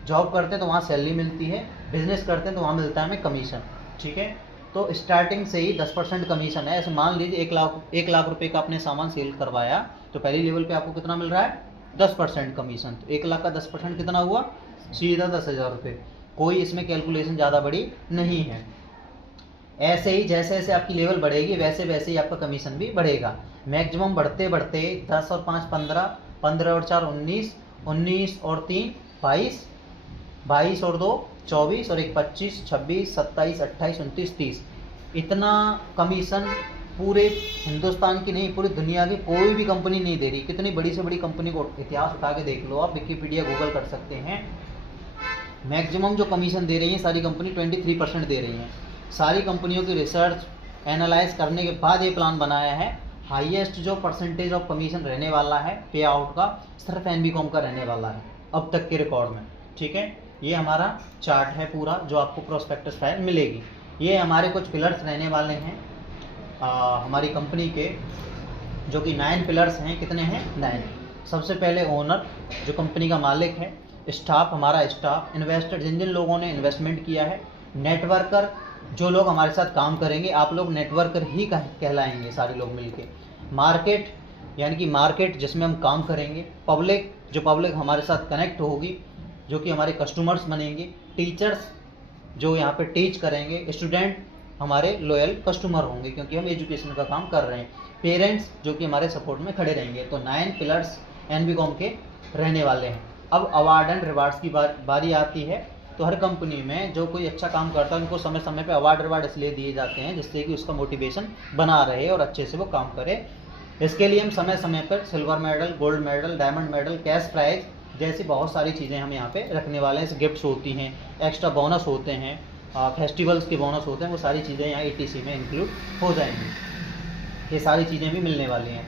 जॉब करते हैं तो वहाँ सैलरी मिलती है, बिजनेस करते हैं तो वहाँ मिलता है हमें कमीशन। ठीक है, तो स्टार्टिंग से ही 10% कमीशन है। ऐसे मान लीजिए 1 लाख रुपए का आपने सामान सेल करवाया, तो पहली लेवल पे आपको कितना मिल रहा है? 10% कमीशन। तो 1 लाख का 10% कितना हुआ? सीधा 10,000 रुपये। कोई इसमें कैलकुलेशन ज़्यादा बड़ी नहीं है। ऐसे ही जैसे जैसे आपकी लेवल बढ़ेगी वैसे वैसे ही आपका कमीशन भी बढ़ेगा। मैक्सिमम बढ़ते बढ़ते 10 और 5 15, 15 और 4 19, 19 और 3 22, 22 और 2 24 और 1 25, 26, 27, 28, 29, 30। इतना कमीशन पूरे हिंदुस्तान की नहीं, पूरी दुनिया की कोई भी कंपनी नहीं दे रही। कितनी बड़ी से बड़ी कंपनी को इतिहास उठा के देख लो, आप विकिपीडिया गूगल कर सकते हैं। मैक्सिमम जो कमीशन दे रही है सारी कंपनी 23% दे रही हैं। सारी कंपनियों की रिसर्च एनालाइज करने के बाद ये प्लान बनाया है। हाईएस्ट जो परसेंटेज ऑफ कमीशन रहने वाला है पे आउट का, सिर्फ NBCom का रहने वाला है अब तक के रिकॉर्ड में। ठीक है, ये हमारा चार्ट है पूरा जो आपको प्रोस्पेक्टस फाइल मिलेगी। ये हमारे कुछ पिलर्स रहने वाले हैं हमारी कंपनी के, जो कि 9 पिलर्स हैं। कितने हैं? 9। सबसे पहले ओनर, जो कंपनी का मालिक है। स्टाफ, हमारा स्टाफ। इन्वेस्टर, जिन जिन लोगों ने इन्वेस्टमेंट किया है। नेटवर्कर, जो लोग हमारे साथ काम करेंगे, आप लोग नेटवर्कर ही कहलाएंगे सारे लोग मिलके। मार्केट, यानी कि मार्केट जिसमें हम काम करेंगे। पब्लिक, जो पब्लिक हमारे साथ कनेक्ट होगी, जो कि हमारे कस्टमर्स बनेंगे। टीचर्स, जो यहाँ पे टीच करेंगे। स्टूडेंट, हमारे लॉयल कस्टमर होंगे क्योंकि हम एजुकेशन का काम कर रहे हैं। पेरेंट्स, जो कि हमारे सपोर्ट में खड़े रहेंगे। तो 9 पिलर्स NBCom के रहने वाले हैं। अब अवार्ड एंड रिवार्ड्स की बारी आती है। तो हर कंपनी में जो कोई अच्छा काम करता है उनको समय समय पे अवार्ड रिवार्ड इसलिए दिए जाते हैं जिससे कि उसका मोटिवेशन बना रहे और अच्छे से वो काम करे। इसके लिए हम समय समय पर silver medal, gold medal, diamond medal, cash prize जैसी बहुत सारी चीज़ें हम यहाँ पे रखने वाले हैं। गिफ्ट्स होती हैं, एक्स्ट्रा बोनस होते हैं, फेस्टिवल्स के बोनस होते हैं, वो सारी चीज़ें यहाँ ETC में इंक्लूड हो जाएंगी। ये सारी चीज़ें भी मिलने वाली हैं।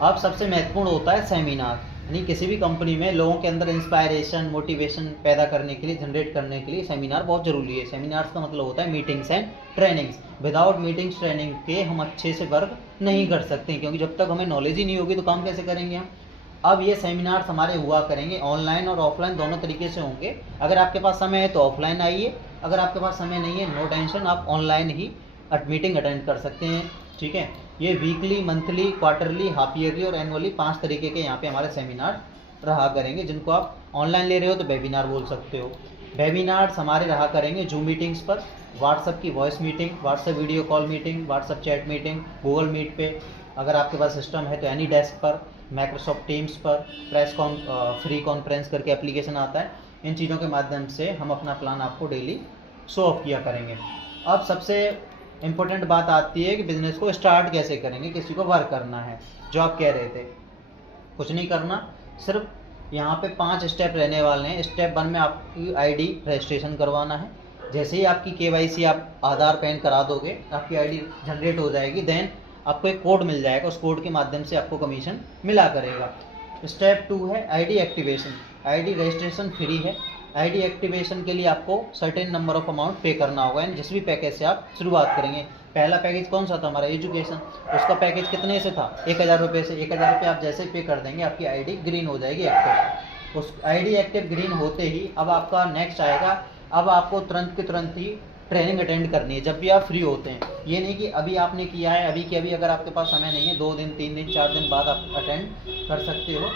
अब सबसे महत्वपूर्ण होता है सेमिनार, यानी किसी भी कंपनी में लोगों के अंदर इंस्पायरेशन, मोटिवेशन पैदा करने के लिए, जनरेट करने के लिए सेमिनार बहुत ज़रूरी है। सेमिनार्स का मतलब होता है meetings and trainings. Without meetings training के हम अच्छे से वर्क नहीं कर सकते, क्योंकि जब तक हमें नॉलेज ही नहीं होगी तो काम कैसे करेंगे हम। अब ये सेमिनार्स हमारे हुआ करेंगे ऑनलाइन और ऑफलाइन दोनों तरीके से होंगे। अगर आपके पास समय है तो ऑफलाइन आइए, अगर आपके पास समय नहीं है नो टेंशन, आप ऑनलाइन ही मीटिंग अटेंड कर सकते हैं। ठीक है, ये weekly, monthly, quarterly, half yearly और एनुअली 5 तरीके के यहाँ पे हमारे सेमिनार रहा करेंगे, जिनको आप ऑनलाइन ले रहे हो तो वेबिनार बोल सकते हो। वेबिनार्स हमारे रहा करेंगे जूम मीटिंग्स पर, व्हाट्सएप की voice meeting, WhatsApp video call meeting, WhatsApp chat meeting, Google Meet पे, अगर आपके पास सिस्टम है तो एनी डेस्क पर, माइक्रोसॉफ्ट टीम्स पर, फ्री कॉन्फ्रेंस करके एप्लीकेशन आता है। इन चीज़ों के माध्यम से हम अपना प्लान आपको डेली शो ऑफ किया करेंगे। अब सबसे इम्पोर्टेंट बात आती है कि बिज़नेस को स्टार्ट कैसे करेंगे, किसी को वर्क करना है। जो आप कह रहे थे, कुछ नहीं करना, सिर्फ यहाँ पे 5 स्टेप रहने वाले हैं। स्टेप 1 में आपकी ID रजिस्ट्रेशन करवाना है। जैसे ही आपकी KYC, आप आधार पैन करा दोगे, आपकी ID जनरेट हो जाएगी। देन आपको एक कोड मिल जाएगा, उस कोड के माध्यम से आपको कमीशन मिला करेगा। स्टेप 2 है ID activation. ID registration free है। आईडी एक्टिवेशन के लिए आपको सर्टेन नंबर ऑफ अमाउंट पे करना होगा, यानी जिस भी पैकेज से आप शुरुआत करेंगे। पहला पैकेज कौन सा था हमारा, एजुकेशन, उसका पैकेज कितने से था, 1000 रुपये से। 1000 रुपये आप जैसे पे कर देंगे आपकी आईडी ग्रीन हो जाएगी एक्टिव। उस आईडी एक्टिव ग्रीन होते ही अब आपका नेक्स्ट आएगा, अब आपको तुरंत के तुरंत ही ट्रेनिंग अटेंड करनी है जब भी आप फ्री होते हैं। ये नहीं कि अभी आपने किया है अभी कि अभी, अगर आपके पास समय नहीं है 2 दिन 3 दिन 4 दिन बाद आप अटेंड कर सकते हो।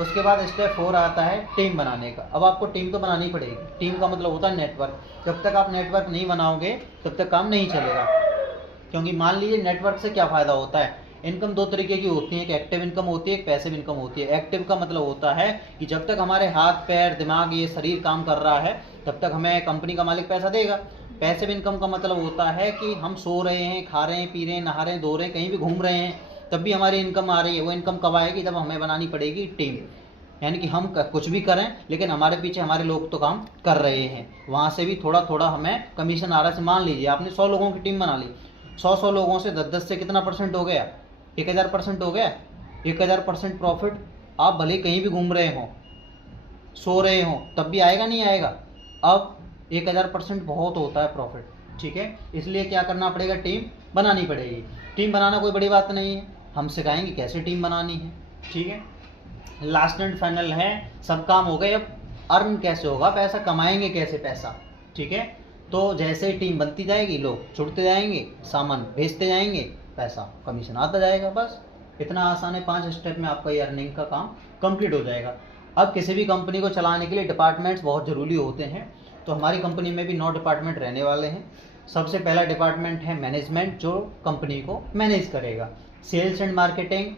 उसके बाद स्टेप 4 आता है टीम बनाने का। अब आपको टीम तो बनानी पड़ेगी। टीम का मतलब होता है नेटवर्क। जब तक आप नेटवर्क नहीं बनाओगे तब तक काम नहीं चलेगा। क्योंकि मान लीजिए नेटवर्क से क्या फ़ायदा होता है, इनकम 2 तरीके की होती है, एक एक्टिव इनकम होती है, एक पैसिव इनकम होती है। एक्टिव का मतलब होता है कि जब तक हमारे हाथ पैर दिमाग ये शरीर काम कर रहा है तब तक हमें कंपनी का मालिक पैसा देगा। पैसिव इनकम का मतलब होता है कि हम सो रहे हैं, खा रहे हैं, पी रहे हैं, नहा रहे हैं, धो रहे हैं, कहीं भी घूम रहे हैं, तब भी हमारी इनकम आ रही है। वो इनकम कब आएगी, जब हमें बनानी पड़ेगी टीम। यानी कि हम कुछ भी करें लेकिन हमारे पीछे हमारे लोग तो काम कर रहे हैं, वहाँ से भी थोड़ा थोड़ा हमें कमीशन आ रहा है। मान लीजिए आपने 100 लोगों की टीम बना ली, 100 लोगों से 10 से कितना परसेंट हो गया, 1000% हो गया। 1000% प्रॉफिट आप भले कहीं भी घूम रहे हो, सो रहे हो, तब भी आएगा नहीं आएगा। अब 1000% बहुत होता है प्रॉफिट, ठीक है। इसलिए क्या करना पड़ेगा, टीम बनानी पड़ेगी। टीम बनाना कोई बड़ी बात नहीं है, हम सिखाएंगे कैसे टीम बनानी है, ठीक है। लास्ट एंड फाइनल है, सब काम हो गए, अब अर्न कैसे होगा, पैसा कमाएंगे कैसे पैसा, ठीक है। तो जैसे ही टीम बनती जाएगी, लोग छुड़ते जाएंगे, सामान भेजते जाएंगे, पैसा कमीशन आता जाएगा। बस इतना आसान है, 5 स्टेप में आपका ये अर्निंग का काम कंप्लीट हो जाएगा। अब किसी भी कंपनी को चलाने के लिए डिपार्टमेंट्स बहुत ज़रूरी होते हैं, तो हमारी कंपनी में भी 9 डिपार्टमेंट रहने वाले हैं। सबसे पहला डिपार्टमेंट है मैनेजमेंट, जो कंपनी को मैनेज करेगा। सेल्स एंड मार्केटिंग,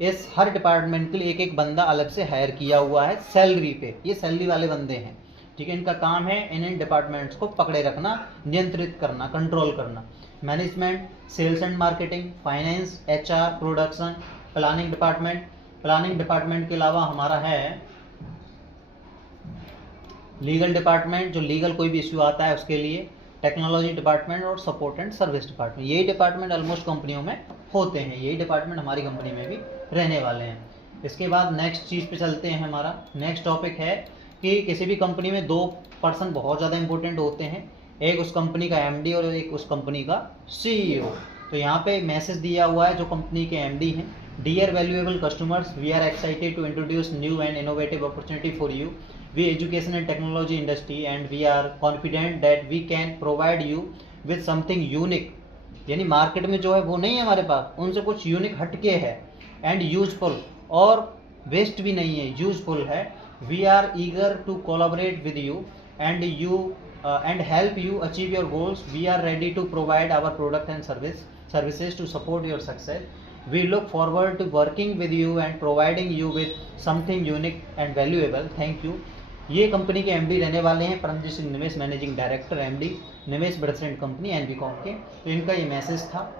इस हर डिपार्टमेंट के लिए एक एक बंदा अलग से हायर किया हुआ है सैलरी पे, ये सैलरी वाले बंदे हैं, ठीक है। इनका काम है इन डिपार्टमेंट्स को पकड़े रखना, नियंत्रित करना, कंट्रोल करना। Management, sales and marketing, finance, HR, production, planning department. Planning department के अलावा हमारा है लीगल डिपार्टमेंट, जो लीगल कोई भी इश्यू आता है उसके लिए। टेक्नोलॉजी डिपार्टमेंट और सपोर्ट एंड सर्विस डिपार्टमेंट, यही डिपार्टमेंट ऑलमोस्ट कंपनियों में होते हैं, यही डिपार्टमेंट हमारी कंपनी में भी रहने वाले हैं। इसके बाद नेक्स्ट चीज़ पे चलते हैं। हमारा नेक्स्ट टॉपिक है कि किसी भी कंपनी में 2 पर्सन बहुत ज़्यादा इंपॉर्टेंट होते हैं, एक उस कंपनी का MD और एक उस कंपनी का CEO। तो यहाँ पे मैसेज दिया हुआ है जो कंपनी के MD हैं, dear valuable customers, we are excited to introduce new and innovative opportunity for you. We education and technology industry and we are confident that we can provide you with something unique। यानी मार्केट में जो है वो नहीं है हमारे पास, उनसे कुछ यूनिक हटके है, एंड यूजफुल, और वेस्ट भी नहीं है, यूजफुल है। We are eager to collaborate with you and and help you achieve your goals. We are ready to provide our product and services to support your success. We look forward to working with you and providing you with something unique and valuable. Thank you। ये कंपनी के MD रहने वाले हैं परमजीत सिंह निवेश, मैनेजिंग डायरेक्टर, MD निवेश ब्रसेंट कंपनी NBCom के। तो इनका ये मैसेज था,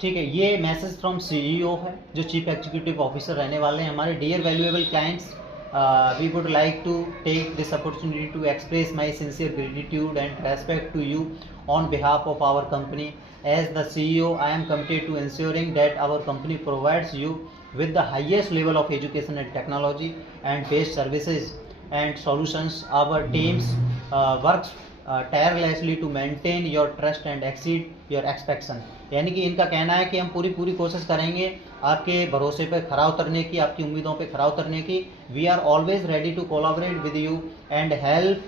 ठीक है। ये मैसेज फ्रॉम CEO है, जो चीफ एग्जीक्यूटिव ऑफिसर रहने वाले हैं हमारे। Dear valuable clients, we would like to take this opportunity to express my sincere gratitude and respect to you on behalf of our company. As the CEO, I am committed to ensuring that our company provides you with the highest level of education and technology and based services and solutions. Our teams works tirelessly to maintain your trust and exceed your expectation। यानी कि इनका कहना है कि हम पूरी कोशिश करेंगे आपके भरोसे पे खरा उतरने की, आपकी उम्मीदों पे खरा उतरने की। We are always ready to collaborate with you and help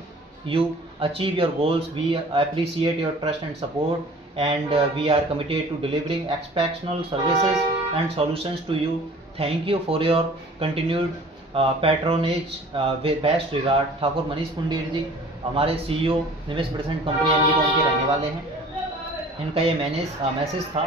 you achieve your goals. We appreciate your trust and support and we are committed to delivering exceptional services and solutions to you. Thank you for your continued patronage, best regard. Thakur Manish Pundir ji हमारे CEO निवेश ब्रसेंट कंपनी NBCom के रहने वाले हैं। इनका ये मैसेज था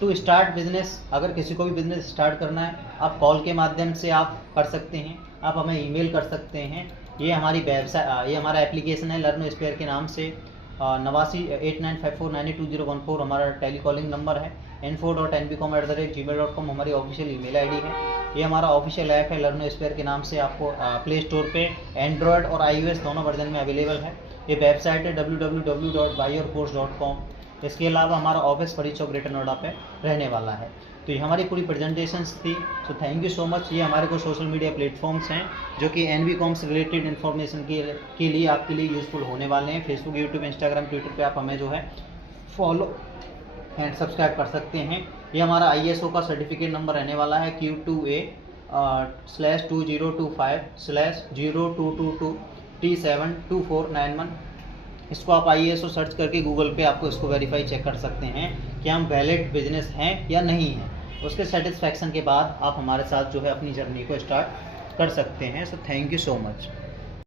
टू स्टार्ट बिजनेस। अगर किसी को भी बिजनेस स्टार्ट करना है, आप कॉल के माध्यम से आप कर सकते हैं, आप हमें ईमेल कर सकते हैं। ये हमारी वेबसाइट, ये हमारा एप्लीकेशन है लर्न स्पेयर के नाम से। 8954922014 हमारा टेलीकॉलिंग नंबर है। info.nbcom@gmail.com हमारी ऑफिशियल ईमेल ID है। ये हमारा ऑफिशियल ऐप है लर्न स्पेयर के नाम से, आपको प्ले स्टोर पे एंड्रॉयड और iOS दोनों वर्जन में अवेलेबल है। ये वेबसाइट है www.buyyourcourse.com। इसके अलावा हमारा ऑफिस बड़ी चौक ग्रेटर नोएडा पे रहने वाला है। तो ये हमारी पूरी प्रेजेंटेशंस थी। So thank you so much. ये हमारे को सोशल मीडिया प्लेटफॉर्म्स हैं जो कि NV-Com से रिलेटेड इन्फॉर्मेशन के लिए आपके लिए यूज़फुल होने वाले हैं। फेसबुक, यूट्यूब, इंस्टाग्राम, ट्विटर पे आप हमें जो है फॉलो एंड सब्सक्राइब कर सकते हैं। ये हमारा ISO का सर्टिफिकेट नंबर रहने वाला है Q2A/2025/0222T72491। इसको आप ISO सर्च करके गूगल पे आपको इसको वेरीफाई चेक कर सकते हैं कि हम वैलिड बिजनेस हैं या नहीं हैं। उसके सेटिस्फैक्शन के बाद आप हमारे साथ जो है अपनी जर्नी को स्टार्ट कर सकते हैं। So thank you so much.